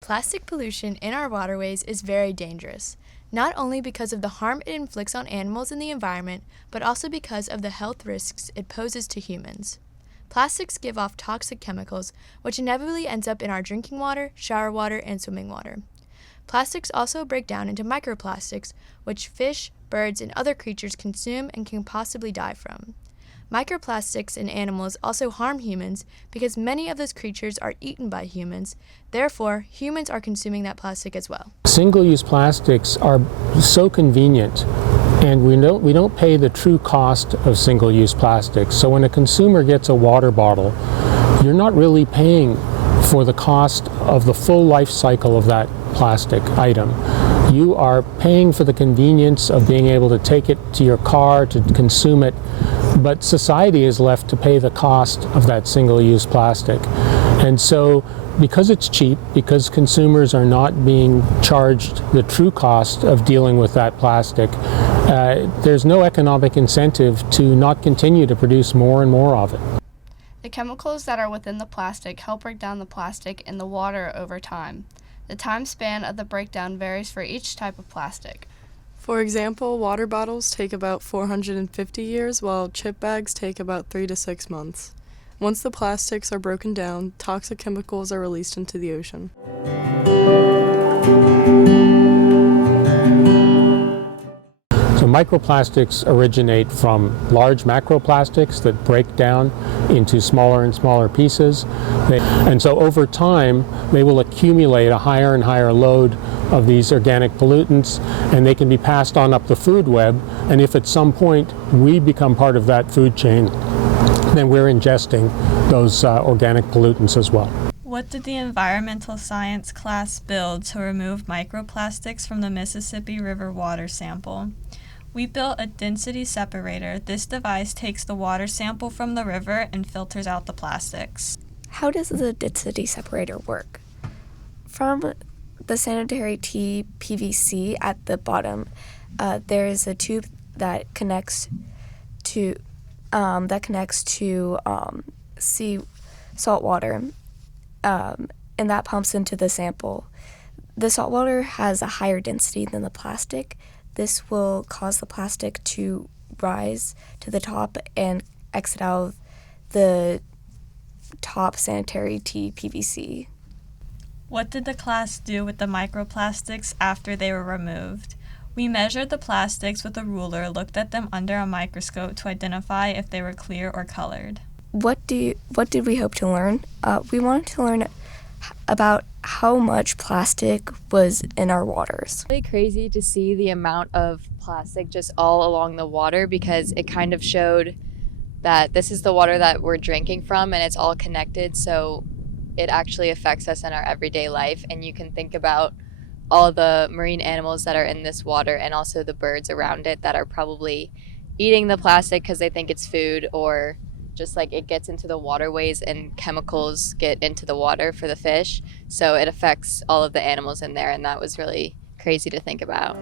Plastic pollution in our waterways is very dangerous, not only because of the harm it inflicts on animals and the environment, but also because of the health risks it poses to humans. Plastics give off toxic chemicals, which inevitably ends up in our drinking water, shower water, and swimming water. Plastics also break down into microplastics, which fish, birds, and other creatures consume and can possibly die from. Microplastics in animals also harm humans because many of those creatures are eaten by humans. Therefore, humans are consuming that plastic as well. Single-use plastics are so convenient, and we don't pay the true cost of single-use plastics. So when a consumer gets a water bottle, you're not really paying for the cost of the full life cycle of that plastic item. You are paying for the convenience of being able to take it to your car to consume it, but society is left to pay the cost of that single-use plastic. And so because it's cheap, because consumers are not being charged the true cost of dealing with that plastic, there's no economic incentive to not continue to produce more and more of it. The chemicals that are within the plastic help break down the plastic in the water over time. The time span of the breakdown varies for each type of plastic. For example, water bottles take about 450 years, while chip bags take about 3 to 6 months. Once the plastics are broken down, toxic chemicals are released into the ocean. So microplastics originate from large macroplastics that break down into smaller and smaller pieces. And so over time, they will accumulate a higher and higher load of these organic pollutants, and they can be passed on up the food web. And if at some point we become part of that food chain, then we're ingesting those organic pollutants as well. What did the environmental science class build to remove microplastics from the Mississippi River water sample? We built a density separator. This device takes the water sample from the river and filters out the plastics. How does the density separator work? From the sanitary tee PVC at the bottom, there is a tube that connects to sea salt water, and that pumps into the sample. The salt water has a higher density than the plastic. This will cause the plastic to rise to the top and exit out of the top sanitary tee PVC. What did the class do with the microplastics after they were removed? We measured the plastics with a ruler, looked at them under a microscope to identify if they were clear or colored. What did we hope to learn? We wanted to learn about how much plastic was in our waters. It's really crazy to see the amount of plastic just all along the water, because it kind of showed that this is the water that we're drinking from and it's all connected, so it actually affects us in our everyday life. And you can think about all the marine animals that are in this water and also the birds around it that are probably eating the plastic because they think it's food, or just like it gets into the waterways and chemicals get into the water for the fish. So it affects all of the animals in there, and that was really crazy to think about.